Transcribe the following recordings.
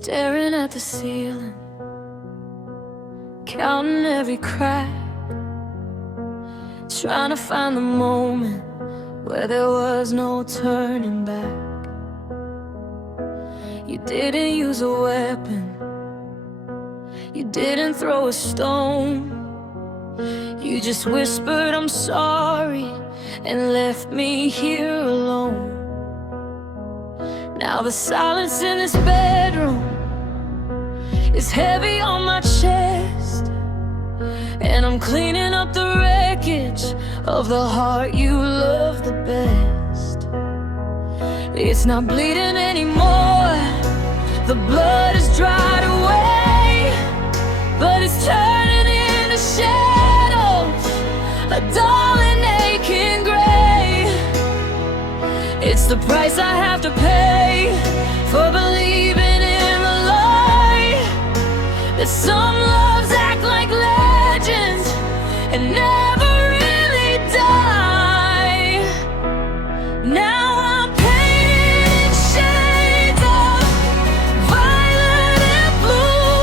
Staring at the ceiling, counting every crack, trying to find the moment where there was no turning back. You didn't use a weapon, you didn't throw a stone. You just whispered, "I'm sorry," and left me here alone. Now the silence in this bedroom is heavy on my chest, and I'm cleaning up the wreckage of the heart you love the best. It's not bleeding anymore, the blood is dried away, but it's turning into shadows, a dull and aching gray. It's the price I have to pay for believing in the lie that some loves act like legends and never really die. Now I'm painting shades of violet and blue,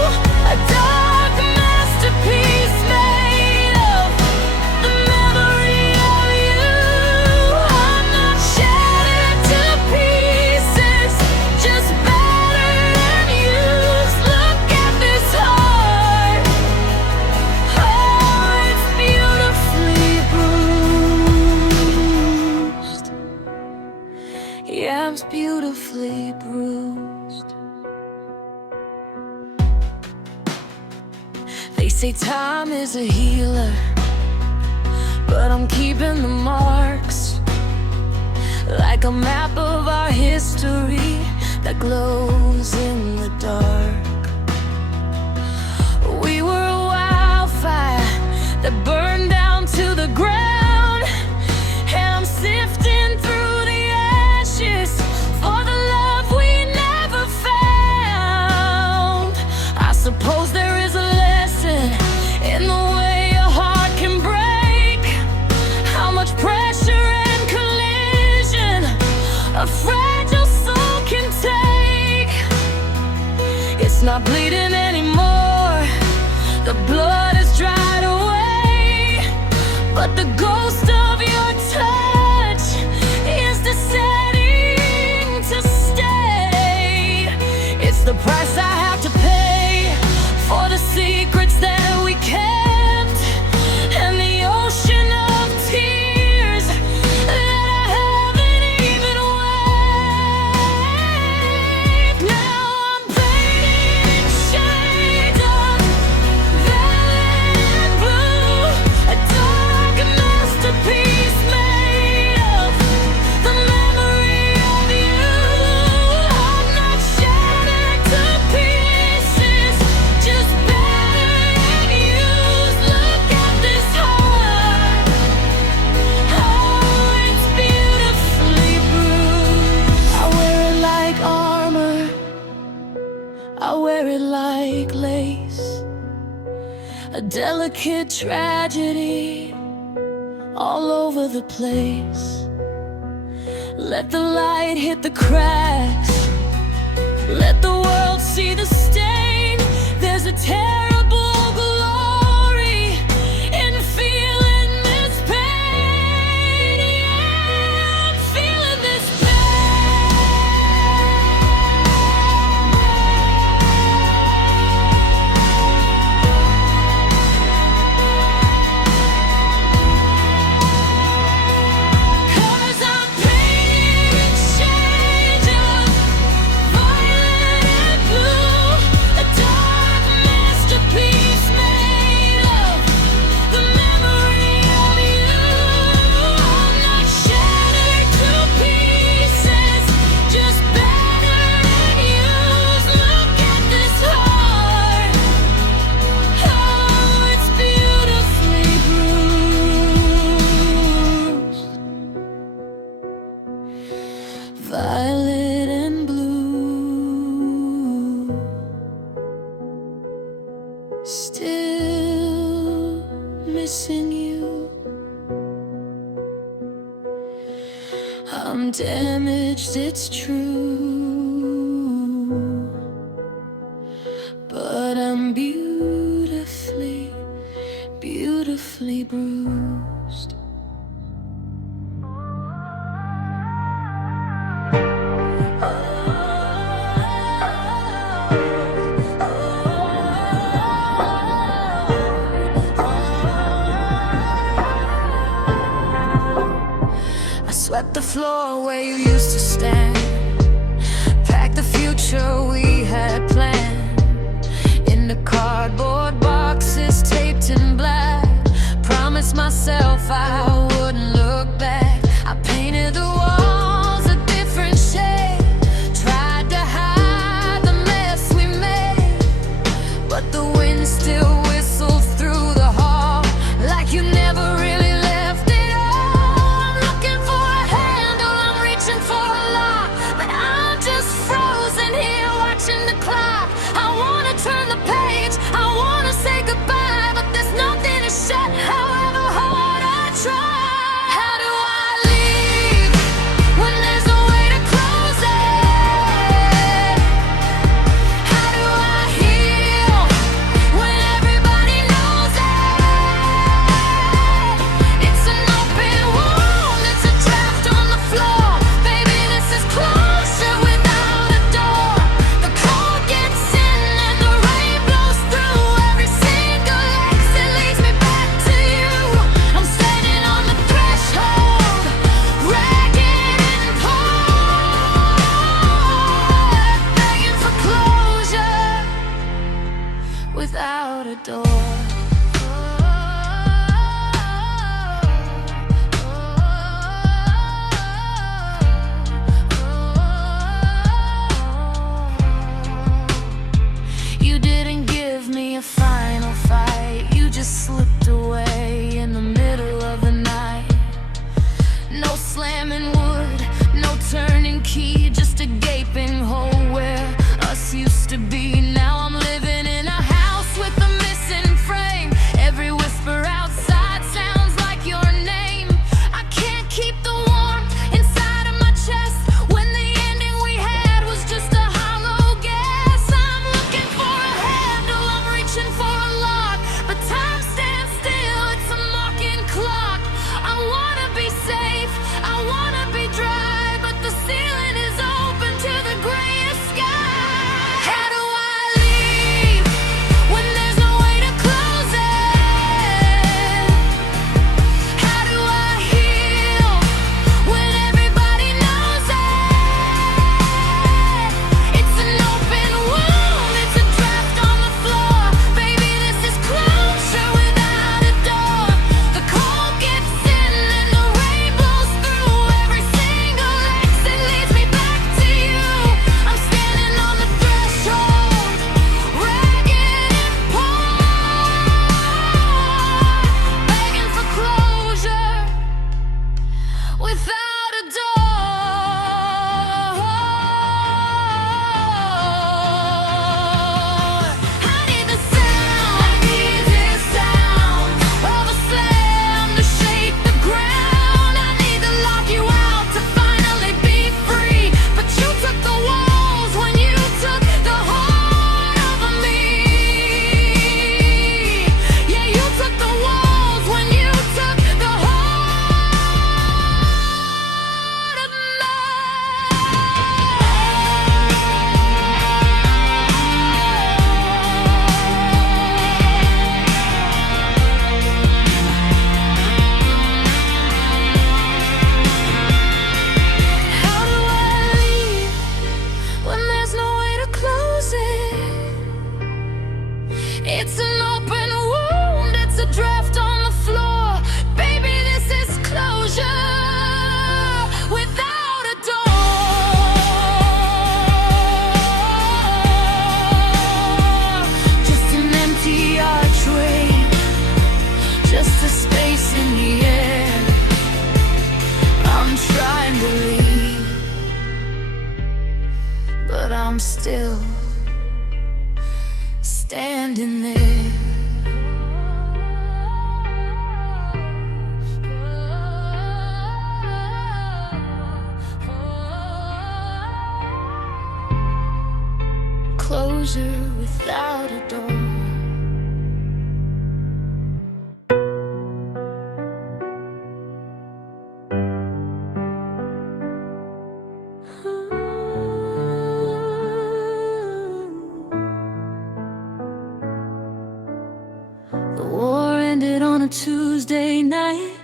a dark masterpiece made of the memory of you. I'm not shattered to pieces, just battered and used. Look at this heart, oh, it's beautifully bruised. Yeah, it's beautifully bruised. They say time is a healer, but I'm keeping the marks, like a map of our history that glows in the dark. We were a wildfire that burned down to the ground, and I'm sifting through the ashes for the love we never found. I suppose there is a lesson in the way a heart can break, how much pressure and collision a fragile soul can take. It's not bleeding anymore, the blood is dried away, but the ghost of your touch is deciding to stay. It's the price I have to pay for the secrets that we kept, and the ocean of tears that I haven't even wept. Now I'm painting shades of violet and blue, a dark masterpiece made of the memory of you. I'm not shattered to pieces, just battered and used. Look at this heart, oh, it's beautifully bruised. I wear it like armor, I wear it like lace, a delicate tragedy all over the place. Let the light hit the cracks, let the world see the stain. There's a terrible glory in feeling this pain. Yeah, I'm feeling this cause I'm painting shades of violet and blue, a dark masterpiece made of the memory of you. I'm not shattered to pieces, just battered and used. Look at this heart, oh, it's beautifully bruised. Violet and blue, still missing you. I'm damaged, it's true. Cut the floor where you used to stand. Pack the future we had planned into cardboard boxes taped in black. Promised myself I wouldn't look back. I painted the walls a different shade, tried to hide the mess we made, but the wind still whistled through the hall like you never really left it all. I'm looking for a handle, I'm reaching for a lock, but I'm just frozen here watching the clock. I wanna turn the page, I wanna say goodbye, but there's nothing to shut, however hard I try. How do I leave when there's no way to close it? How do I heal when everybody knows it? It's an open wound, it's a draft on the floor. Baby, this is closure without a door. The cold gets in and the rain blows through. Every single exit leads me back to you. I'm standing on the threshold, ragged and poor, begging for closure without a door. You didn't give me a final fight, you just slipped away in the middle of the night. No slamming wood, no turning key, just a gaping hole where us used to be. Now I'm living in a house with a missing frame. Every whisper outside sounds like your name. I can't keep the warmth inside of my chest when the ending we had was just a hollow guess. I'm looking for a handle, I'm reaching for a lock, but time stands still, it's a mocking clock. I wanna be safe, I wanna be dry, but the ceiling is open to the grayest sky. How do I leave when there's no way to close it? How do I heal when everybody knows it? It's an open wound, it's a draft on the floor. Baby, this is closure without a door. The cold gets in and the rain blows through. Every single exit leads me back to you. I'm standing on the threshold, ragged and poor, begging for closure without a door. I need the sound, of a slam to shake the ground. I need to lock you out to finally be free, but you took the walls when you took the heart of me. Yeah, you took the walls when you took the heart of me. How do I leave when there's no way to close it? It's an open wound, it's a draft on the floor. Baby, this is closure without a door. Just an empty archway, just a space in the air. I'm trying to leave, but I'm still standing there. Closure without a door. The war ended on a Tuesday night.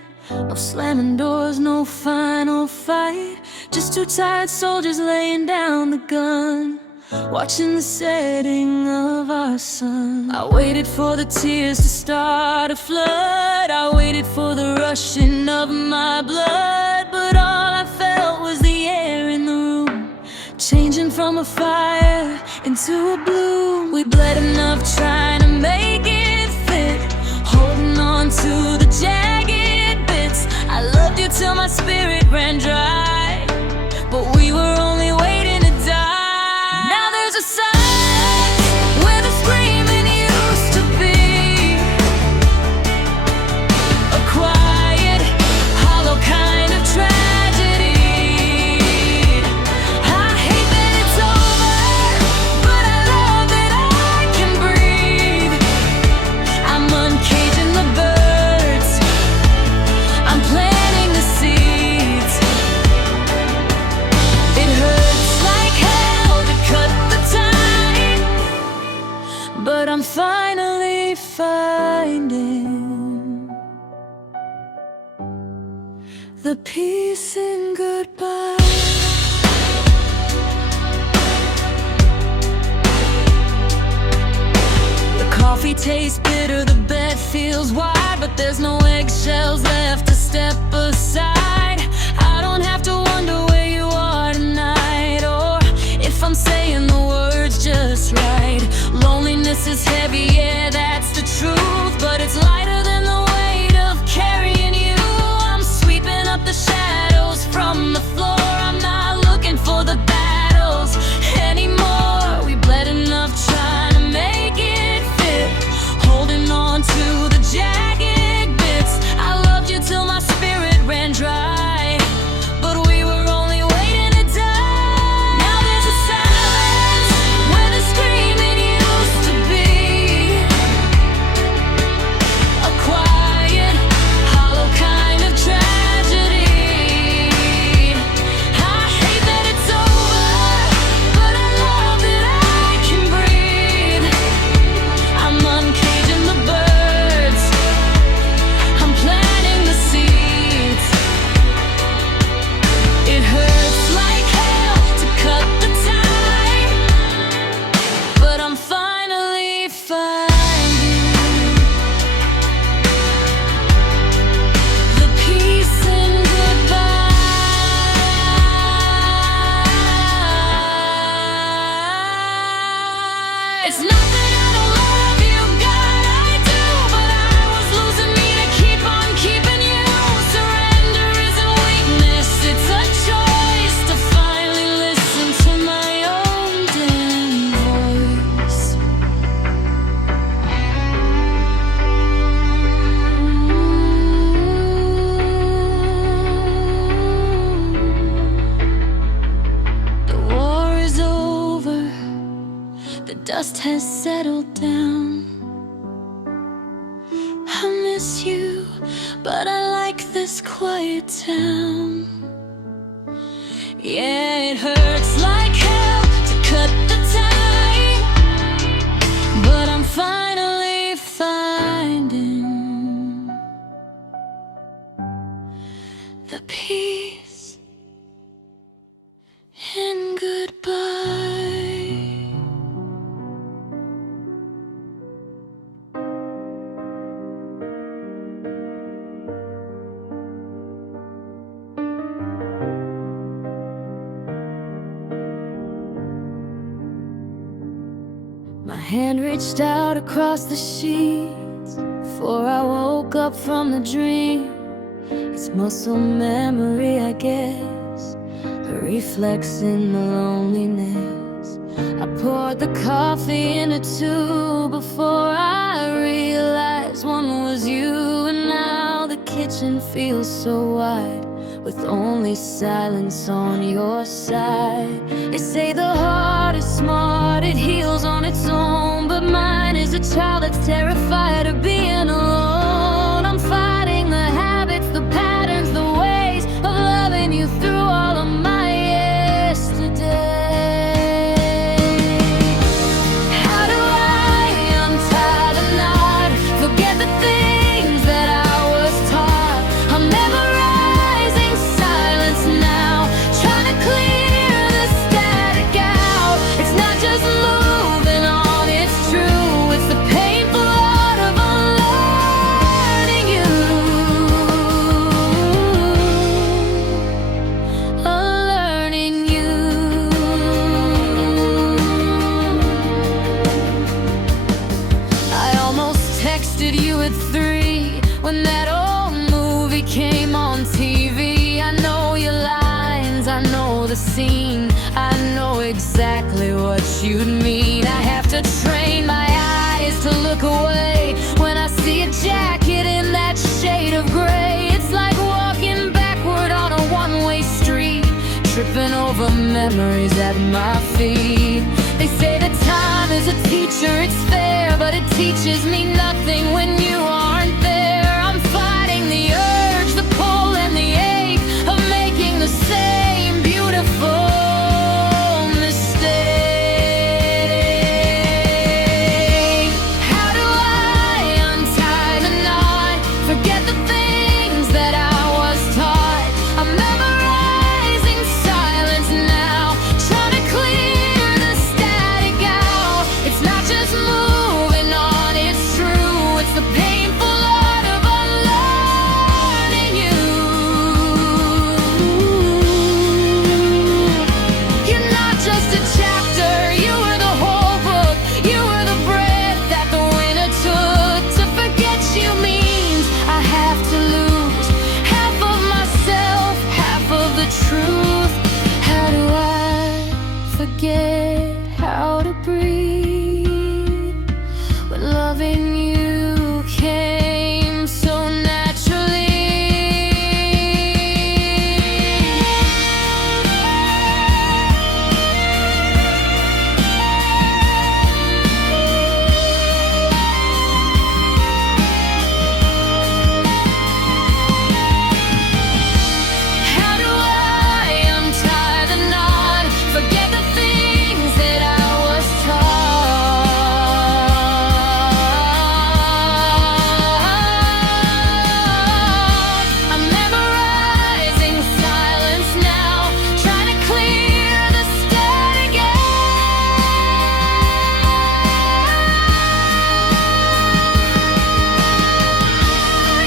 No slamming doors, no final fight. Just two tired soldiers laying down the gun, watching the setting of our sun. I waited for the tears to start a flood. I waited for the rushing of my blood. But all I felt was the air in the room, changing from a fire into a bloom. We bled enough trying to make it fit, holding on to the jagged bits. I loved you till my spirit ran dry, but we were only waiting to die. Now there's a silence where the screaming used to be, a quiet, hollow kind of tragedy. I hate that it's over, but I love that I can breathe. I'm uncaging the birds, I'm planting the seeds. It hurts like hell to cut the time, but I'm finally finding the peace in goodbye. The coffee tastes bitter, the bed feels wide, but there's no eggshells left to step aside. I don't have to wonder where you are tonight, or if I'm saying the words just right. Loneliness is heavy, yeah, that's the truth, but it's lighter than the weight of carrying you. I'm sweeping up the shadows from the floor. I'm not looking for the battles anymore. We bled enough trying to make it fit, holding on to the jagged bits. I loved you till my spirit ran dry, but we were only waiting to die. Now there's a silence where the screaming used to be, a quiet, hollow kind of tragedy. I hate that it's over, but I love that I can breathe. I'm uncaging the birds, I'm planting the seeds. It hurts like hell to cut the time, but I'm finally finding the peace in goodbye. It's not that I don't love you, God, I do, but I was losing me to keep on keeping you. Surrender isn't weakness, it's a choice to finally listen to my own damn voice. The war is over, the dust has settled down. I miss you, but I like this quiet town. Yeah, it hurts like hell to cut the time, but I'm finally finding the peace in goodbye. My hand reached out across the sheets before I woke up from the dream. It's muscle memory, I guess, a reflex in the loneliness. I poured the coffee in a tube before I realized one was you. And now the kitchen feels so wide, with only silence on your side. They say the heart is smart, it heals on its own, but mine is a child that's terrified of being alone. I'm fighting the habits, the patterns, the ways of loving you through all of my yesterday. How do I untie the knot, forget the things that I was taught? I'm never texted you at 3 when that old movie came on TV. I know your lines, I know the scene, I know exactly what you'd mean. I have to train my eyes to look away when I see a jacket in that shade of gray. It's like walking backward on a one-way street, tripping over memories at my feet. They say that time is a teacher, it's fair, but it teaches me nothing when you aren't there. I'm fighting the urge, the pull, and the ache of making the same beautiful mistake. How do I untie the knot, forget the things that I was taught? I'm memorizing silence now, trying to clear the static out. It's not just moving on, it's true. It's the painful art of unlearning you. You're not just a chapter, you were the whole book. You were the breath that the winter took. To forget you means I have to lose half of myself, half of the truth. How do I forget how to breathe when loving you came so naturally? How do I untie the knot, forget the things that I was taught? I'm memorizing silence now, trying to clear the static out.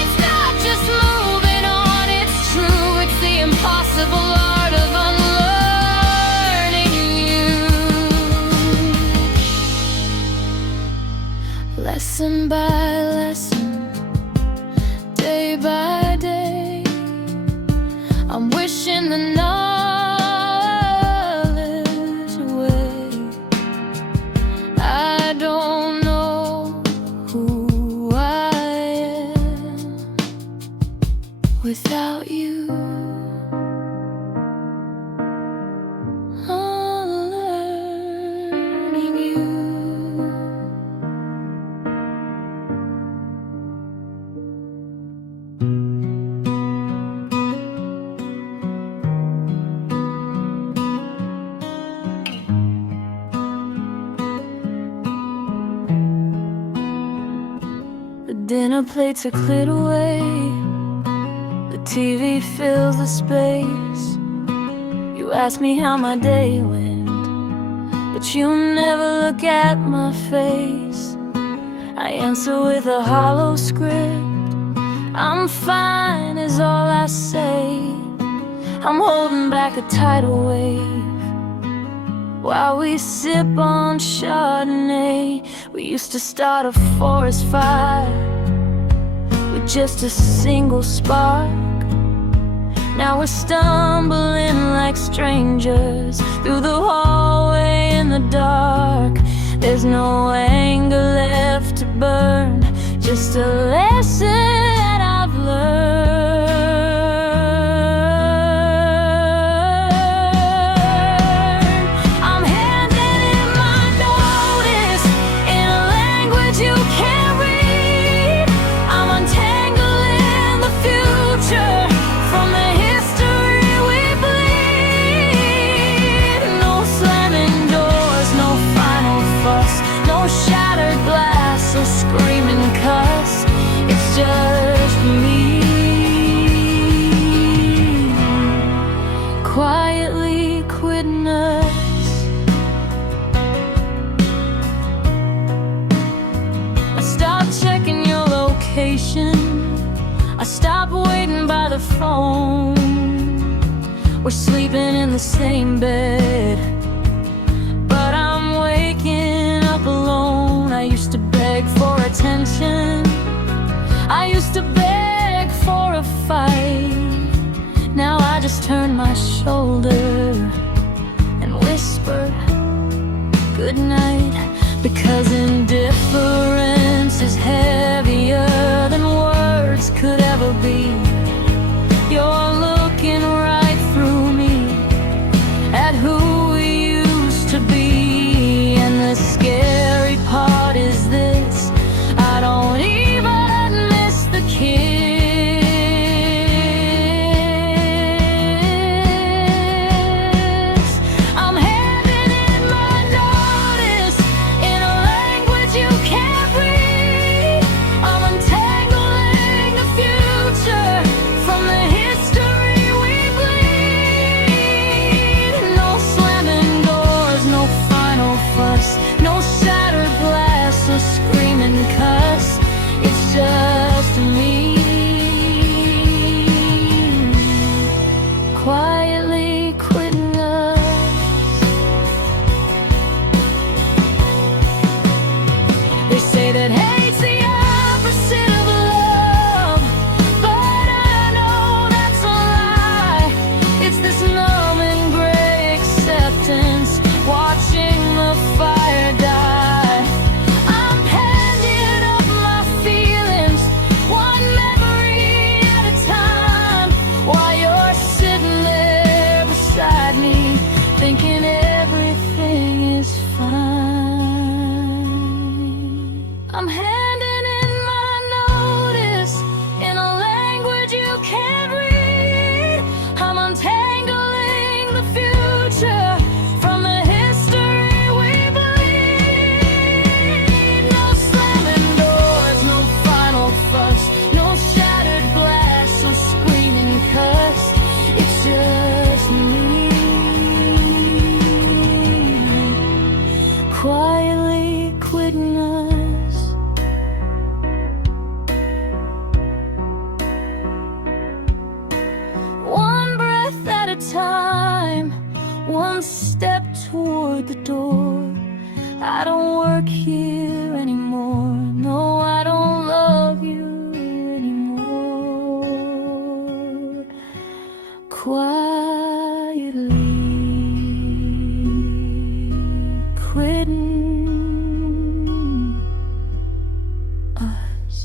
It's not just moving on, it's true. It's the impossible art of unlearning you. Lesson by lesson, day by day, I'm wishing the knowledge away. I don't know who I am without you. Unlearning you. The dinner plates are cleared away, the TV fills the space. You ask me how my day went, but you never look at my face. I answer with a hollow script, I'm fine is all I say. I'm holding back a tidal wave while we sip on Chardonnay. We used to start a forest fire with just a single spark. Now we're stumbling like strangers through the hallway in the dark. There's no anger left to burn, just a lesson that I've learned. I'm handing in my notice in a language you can't read. I'm untangling the future from the history we bleed. No slamming doors, no final fuss, no shattered glass or screaming cuss. It's just me, quietly quitting us. I stopped checking your location, I stopped waiting by the phone. We're sleeping in the same bed, but I'm waking up alone. I used to beg for attention, used to beg for a fight. Now I just turn my shoulder and whisper good night, because indifference is heavier than words could ever be. You're looking right through me at who we used to be, and the scary part is this: I don't even miss the kiss. I'm handing in my notice in a language you can't read. I'm untangling the future from the history we bleed. No slamming doors, no final fuss, no shattered glass or screaming cuss. It's just me, quietly quitting us. They say that hate's the opposite of love, but I know that's a lie. It's this numb and gray acceptance, watching the fire die. I'm handing up my feelings, one memory at a time, while you're sitting there beside me, thinking everything is fine. I'm handing in my notice in a language you can't read. I'm untangling the future from the history we bleed. No slamming doors, no final fuss, no shattered glass or screaming cuss. It's just me, quietly quitting us. One breath at a time, one step toward the door. I don't work here anymore. No, I don't love you anymore. Quietly quitting us.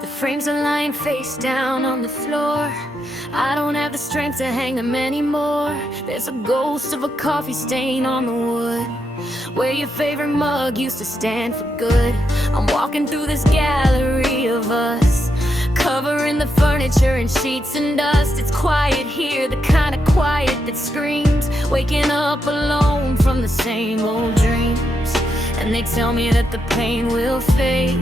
The frames are lying face down on the floor. I don't have the strength to hang them anymore. There's a ghost of a coffee stain on the wood where your favorite mug used to stand for good. I'm walking through this gallery of us, covering the furniture in sheets and dust. It's quiet here, the kind of quiet that screams, waking up alone from the same old dreams. And they tell me that the pain will fade,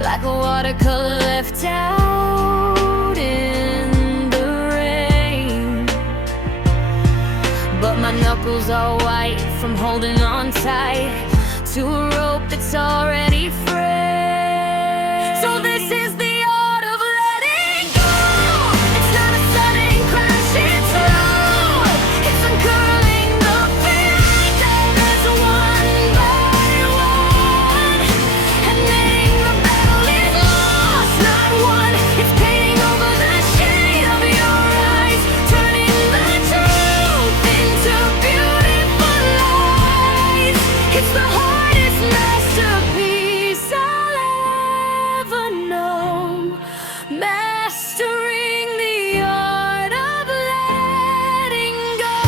like a watercolor left out in the rain. But my knuckles are white from holding on tight to a rope that's already frayed. So this is the art of letting go. It's not a sudden crash, it's slow. It's uncurling the fingers one by one, admitting the battle is lost, not won. It's painting over the shade of your eyes, turning the truth into beautiful lies. It's the hardest masterpiece I'll ever know, mastering the art of letting go.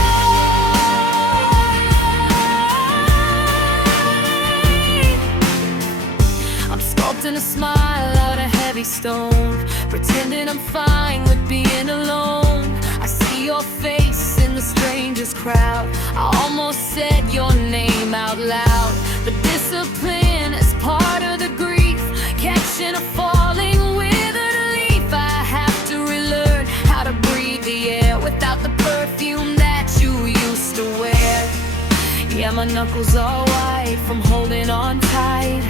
I'm sculpting a smile out of heavy stone, pretending I'm fine with being alone. I see your face in the strangest crowd. I almost said your name out loud, but discipline is part of the grief, catching a falling withered leaf. I have to relearn how to breathe the air without the perfume that you used to wear. Yeah, my knuckles are white from holding on tight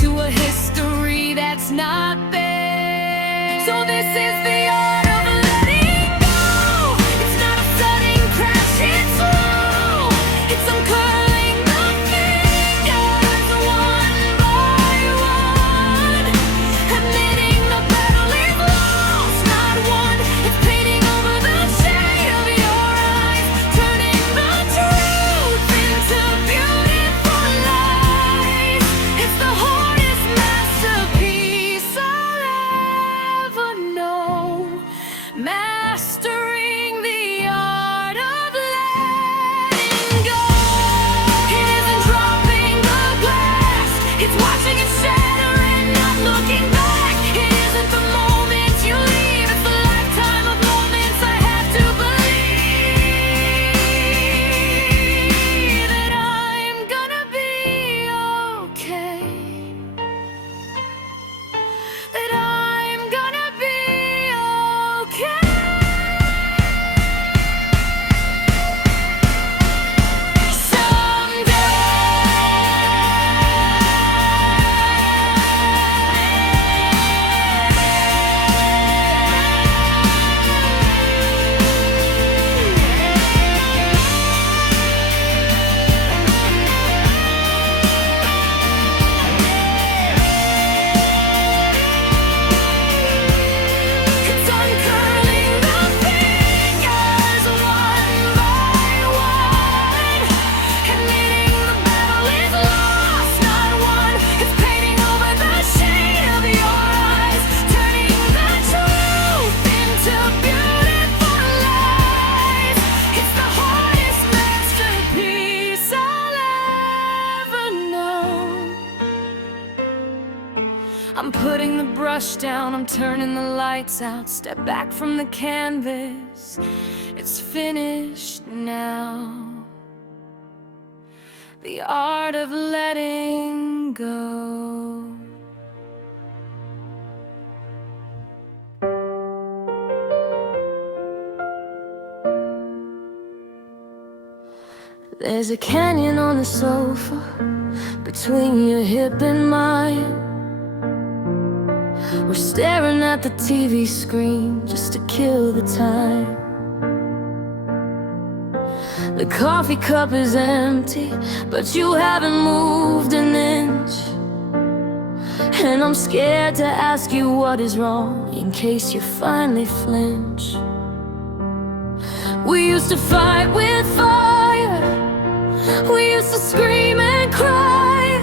to a history that's not there. So this is the art of letting down, I'm turning the lights out. Step back from the canvas, it's finished now. The art of letting go. There's a canyon on the sofa between your hip and mine. We're staring at the TV screen just to kill the time. The coffee cup is empty, but you haven't moved an inch. And I'm scared to ask you what is wrong, in case you finally flinch. We used to fight with fire, we used to scream and cry,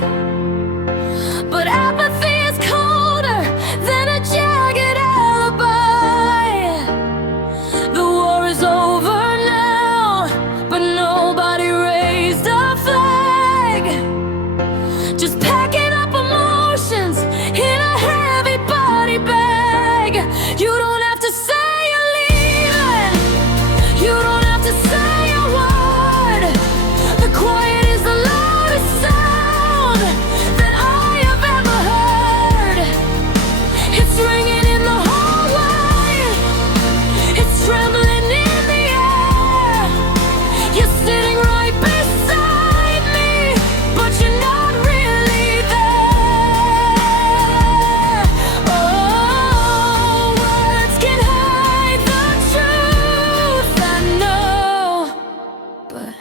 but apathy is colder than a jagged alibi. The war is over now, but nobody raised a flag. Just packing up emotions in a heavy body bag. You don't have to say you're leaving, you don't have to say a word. The quiet is the loudest sound that I have ever heard. It's ringing in the hallway, it's trembling in the air. You're sitting right beside me, but you're not really there. Oh, words can hide the truth, I know, but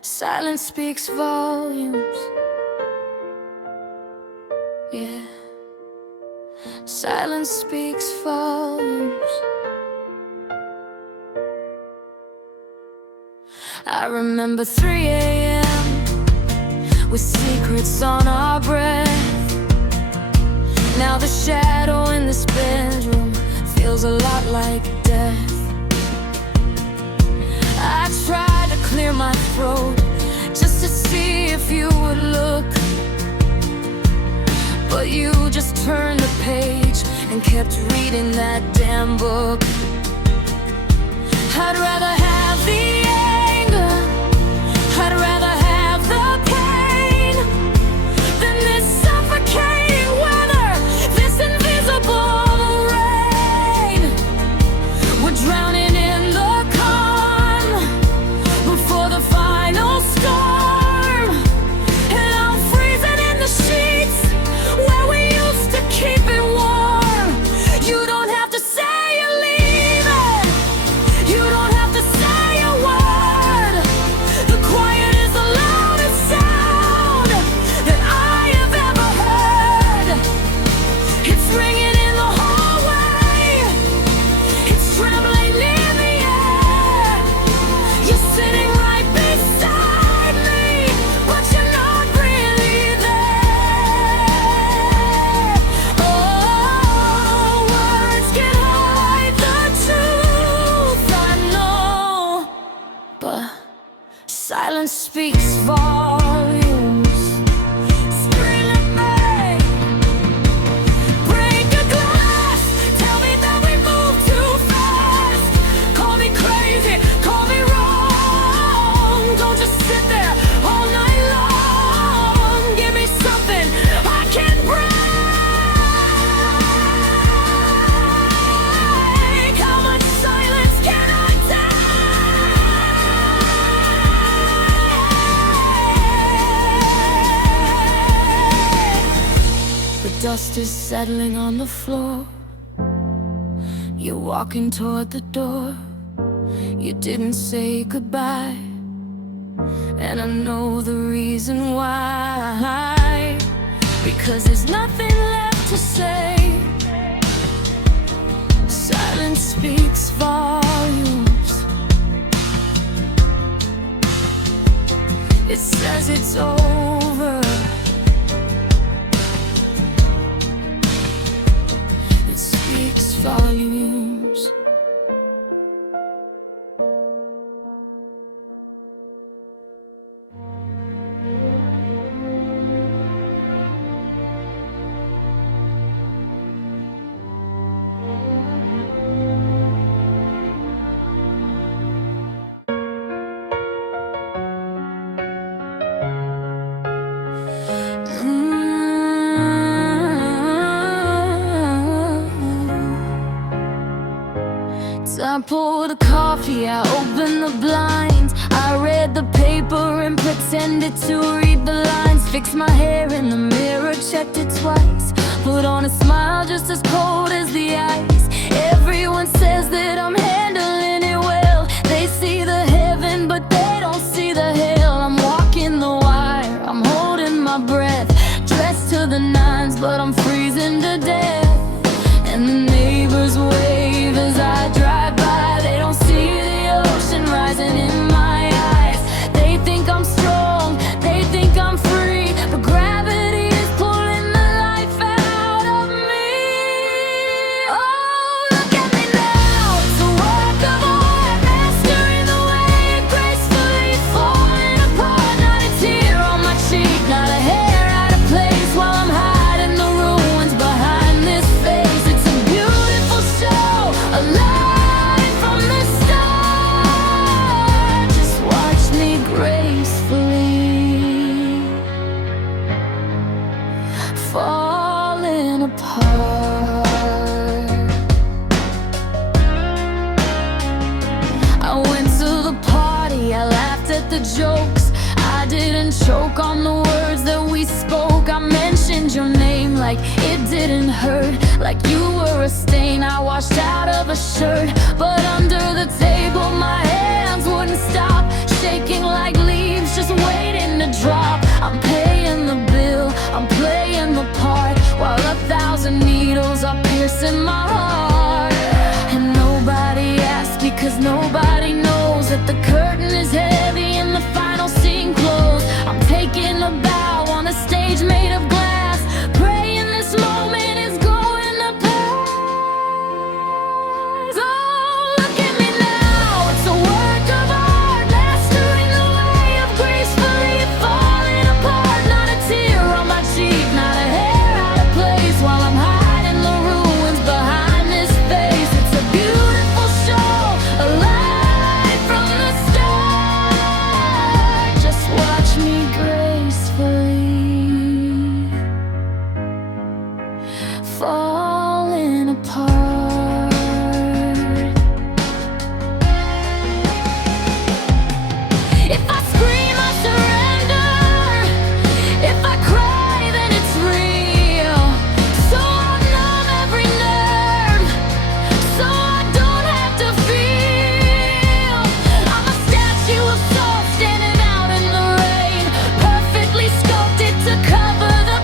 silence speaks volumes. Yeah, silence speaks volumes. I remember 3 a.m. with secrets on our breath. Now the shadow in this bedroom feels a lot like death. I tried to clear my throat just to see if you would look, but you just turned the page and kept reading that damn book. I'd rather have the anger, I'd rather have the pain than this suffocating weather, this invisible rain. We're drowning in the calm before the final storm, and I'm freezing in the sheets where we used to keep it warm. You don't have to say you're leaving, you don't have to say a word. The quiet is the loudest sound that I have ever heard. It's ringing in the hallway, it's trembling in the air. You're sitting right beside me, but you're not really there. Oh, words can hide the truth, I know, but silence speaks volumes. Scream at me, break a glass, tell me that we move too fast. Call me crazy, call me wrong. Don't just sit there all night long. Give me something I can break. How much silence can I take? The dust is settling on the floor. You're walking toward the door. You didn't say goodbye, and I know the reason why. Because there's nothing left to say. Silence speaks volumes. It says it's over. It speaks volumes. I poured the coffee, I opened the blinds. I read the paper and pretended to read the lines. Fixed my hair in the mirror, checked it twice. Put on a smile just as cold as the ice. Everyone says that I'm handling it well. They see the heaven, but they don't see the hell. I'm walking the wire, I'm holding my breath. Dressed to the nines, but I'm freezing to death. And the neighbors wave as I drive by. They don't see the ocean rising in my eyes. They think I'm strong, they think I'm free, but gravity is pulling the life out of me. Oh, look at me now, it's a work of art. Mastering the wave, gracefully falling apart. Not a tear on my cheek, not a hair out of place, while I'm hiding the ruins behind this face. It's a beautiful show, alive from the start. Just watch me gracefully falling apart. I went to the party, I laughed at the jokes. I didn't choke on the words that we spoke. I mentioned your name like it didn't hurt, like you were a stain I washed out of a shirt. But under the table my hands wouldn't stop, shaking like leaves just waiting to drop. I'm paying the bill, I'm playing the part, while 1,000 needles are piercing my heart. And nobody asks because nobody knows that the curtain is heavy and the final scene closed. I'm taking a bow on a stage made of glass, praying this moment is going to pass. Oh, look at me now, it's a work of art. Mastering the way of gracefully falling apart. Not a tear on my cheek, not a hair out of place, while I'm hiding the ruins behind this face. It's a beautiful show, alive from the start. Just watch me gracefully falling apart. If I scream, I surrender. If I cry, then it's real. So I numb every nerve, so I don't have to feel. I'm a statue of salt standing out in the rain, perfectly sculpted to cover the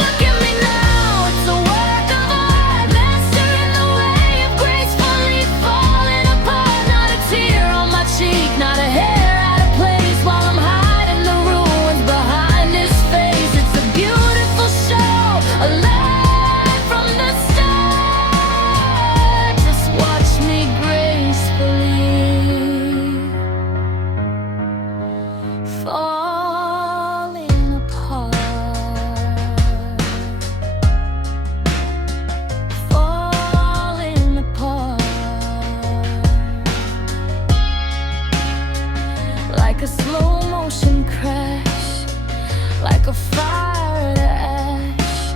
Look at me now, it's a work of art. Mastering the way of gracefully falling apart. Not a tear on my cheek, not a hair out of place, while I'm hiding the ruins behind this face. It's a beautiful show, alive from the start. Just watch me gracefully falling apart. Falling apart. Like a slow motion crash, like a fire to ash.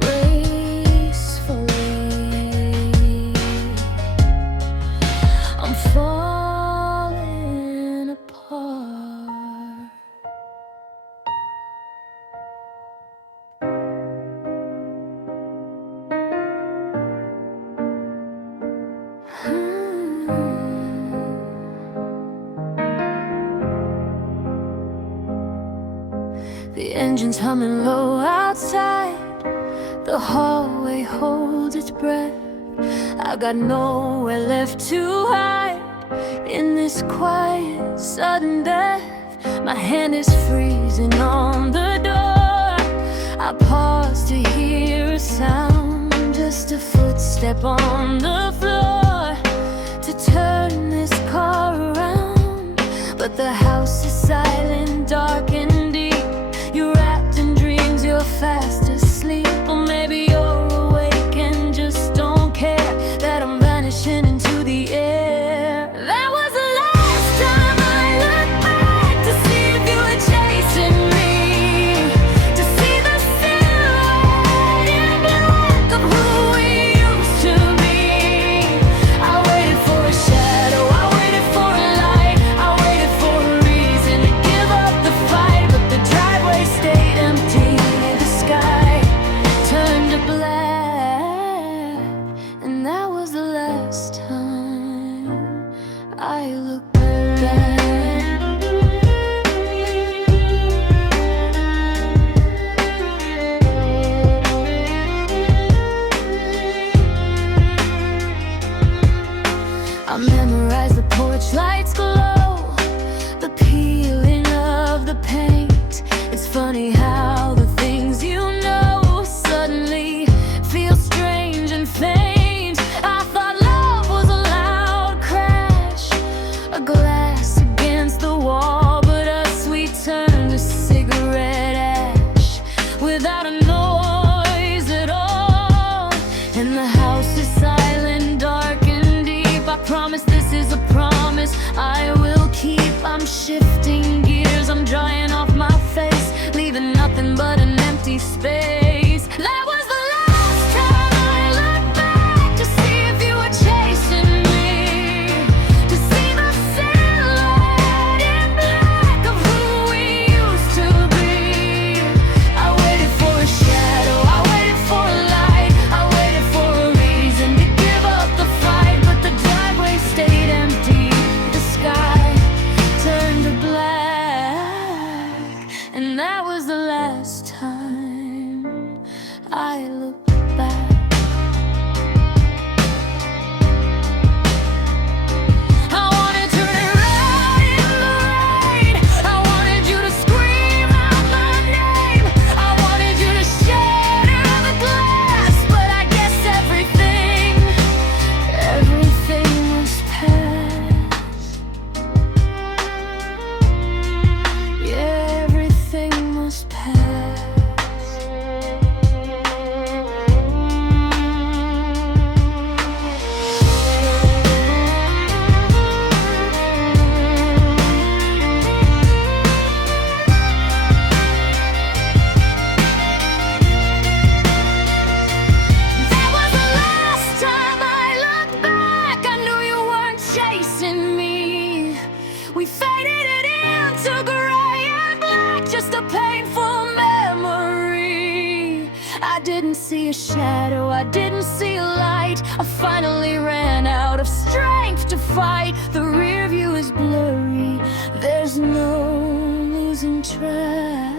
Gracefully I'm falling apart. The engine's humming low outside, the hallway holds its breath. I got nowhere left to hide in this quiet, sudden death. My hand is freezing on the door. I pause to hear a sound, just a footstep on the floor, to turn this car around. But the house is silent, dark and deep. You're wrapped in dreams, you're fast asleep. Or maybe without a noise at all. And the house is silent, dark and deep. I promise this is a promise I will keep. I'm shifting gears, I'm drying off my face, leaving nothing but an empty space. That was the last time I looked back to see if you were chasing me, to see the silhouette in black of who we used to be. I waited for a shadow, I waited for a light, I waited for a reason to give up the fight. But the driveway stayed empty, the sky turned to black, and that was the last time I looked back. I wanted to run in the rain, I wanted you to scream out my name, I wanted you to shatter the glass. But I guess everything was past. Yeah, everything must pass. That was the last time I looked back. I knew you weren't chasing me. We faded it into gray and black, just a painful memory. I didn't see a shadow, I didn't see a light. I finally ran out of strength to fight. The rear view is blurry, there's no losing track.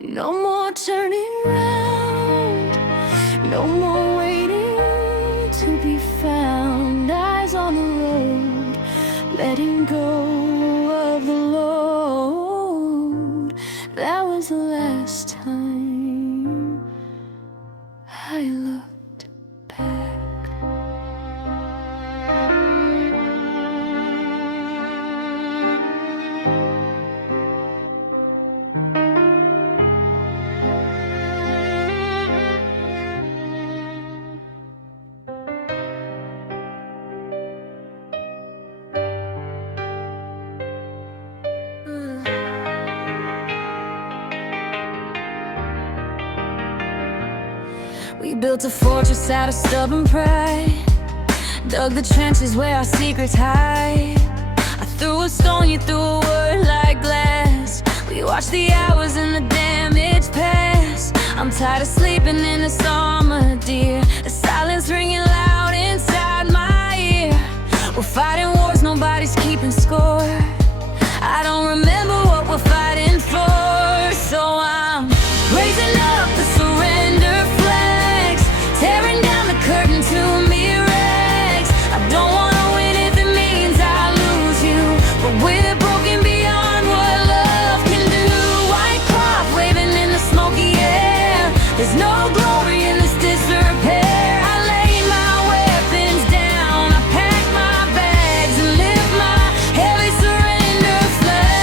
No more turning round, no more waiting to be found. Eyes on the road, letting go of the load. That was the last time I looked back. We built a fortress out of stubborn pride, dug the trenches where our secrets hide. I threw a stone, you threw a word like glass. We watched the hours and the damage pass. I'm tired of sleeping in this armor, dear. The silence ringing loud inside my ear. We're fighting wars, nobody's keeping score. I don't remember what we're fighting for. So I'm raising up the surrender flags, tearing down the curtain to mere rags. I don't wanna win if it means I lose you, but we're broken beyond what love can do. White cloth waving in the smoky air, there's no glory in this disrepair. I laid my weapons down, I packed my bags and lift my heavy surrender flag.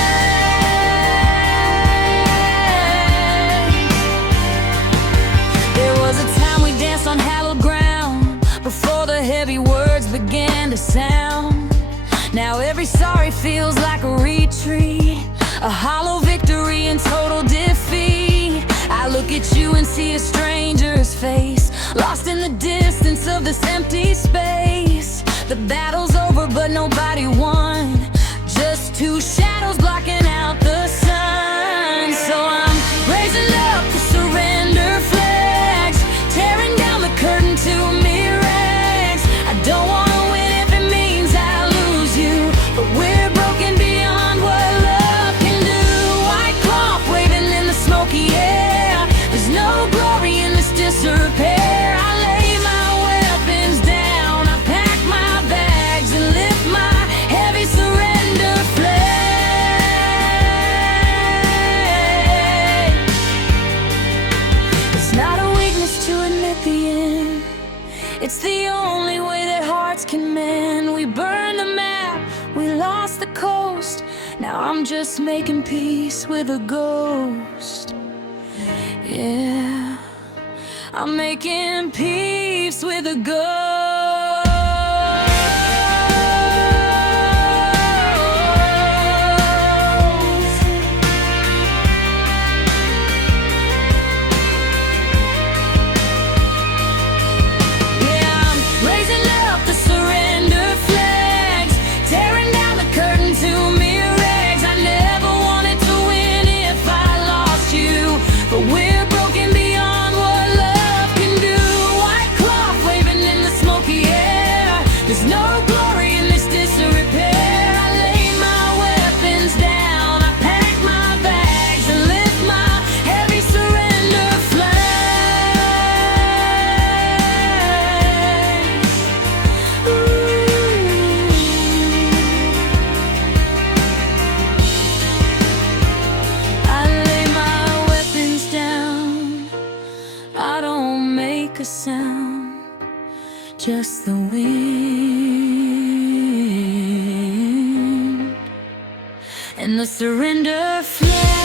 There was a time we danced on hallowed ground, before the heavy words began to sound. Now every sorry feels like a retreat, a hollow victory and total defeat. I look at you and see a stranger's face, lost in the distance of this empty space. The battle's over but nobody won, just two shadows blocking out the sun. So I'm raising up the surrender flags, tearing down the curtain to mere rags. I don't wanna win if it means I lose you, but we're broken beyond what love can do. White cloth waving in the smoky air, there's no glory in this disrepair. I lay my weapons down, Now I'm just making peace with a ghost. Yeah, I'm making peace with a ghost. Yeah, I'm raising up the surrender flags, tearing down the curtain to mere rags. I never wanted to win if I lost you, but we're broken beyond what love can do. White cloth waving in the smoky air. There's no glory in this disrepair. I lay my weapons down, I pack my bags and lift my heavy surrender flags. Ooh. I lay my weapons down, I don't make a sound, just the wind and the surrender flag.